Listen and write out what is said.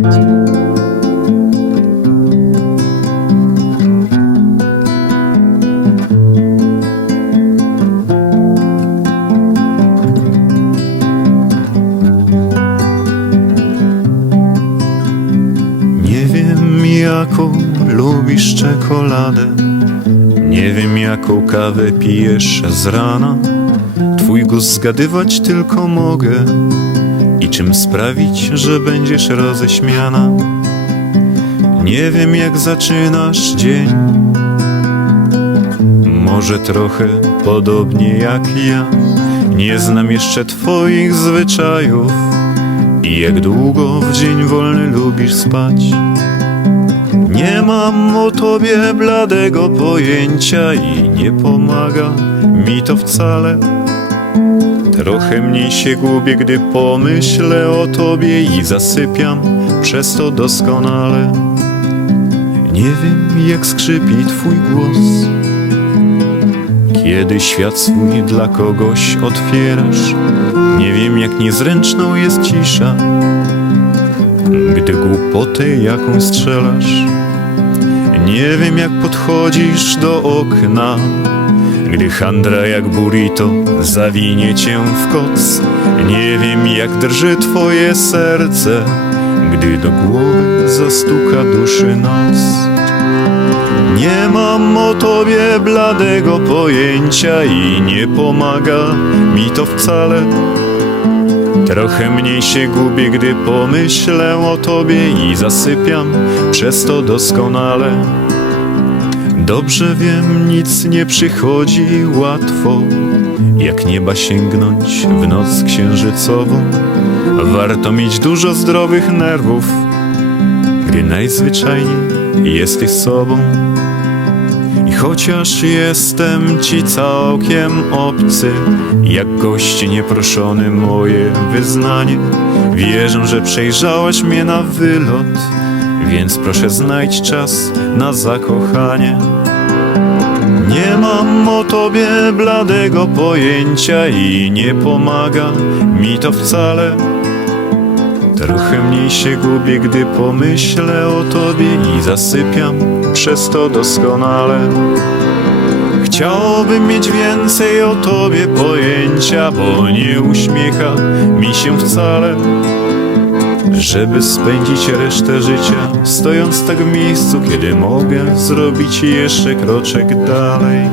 Nie wiem jaką lubisz czekoladę. Nie wiem jaką kawę pijesz z rana. Twój gust zgadywać tylko mogę I czym sprawić, że będziesz roześmiana Nie wiem jak zaczynasz dzień Może trochę podobnie jak ja Nie znam jeszcze twoich zwyczajów i jak długo w dzień wolny lubisz spać? Nie mam o tobie bladego pojęcia i nie pomaga mi to wcale. Trochę mniej się gubię, gdy pomyślę o tobie i zasypiam przez to doskonale. Nie wiem, jak skrzypi twój głos, kiedy świat swój dla kogoś otwierasz. Nie wiem, jak niezręczną jest cisza, gdy głupotę jakąś strzelasz. Nie wiem, jak podchodzisz do okna, gdy handra jak burrito zawinie cię w koc. Nie wiem, jak drży twoje serce, gdy do głowy zastuka duszy noc. Nie mam o tobie bladego pojęcia i nie pomaga mi to wcale. Trochę mniej się gubię, gdy pomyślę o tobie i zasypiam przez to doskonale. Dobrze wiem, nic nie przychodzi łatwo, jak nieba sięgnąć w noc księżycową. Warto mieć dużo zdrowych nerwów, gdy najzwyczajniej jesteś sobą. I chociaż jestem ci całkiem obcy, jak gość nieproszony moje wyznanie, wierzę, że przejrzałaś mnie na wylot, więc proszę znajdź czas na zakochanie. Nie mam o tobie bladego pojęcia i nie pomaga mi to wcale. Trochę mniej się gubię, gdy pomyślę o tobie i zasypiam przez to doskonale. Chciałbym mieć więcej o tobie pojęcia, bo nie uśmiecha mi się wcale. Żeby spędzić resztę życia, stojąc tak w miejscu, kiedy mogę zrobić jeszcze kroczek dalej.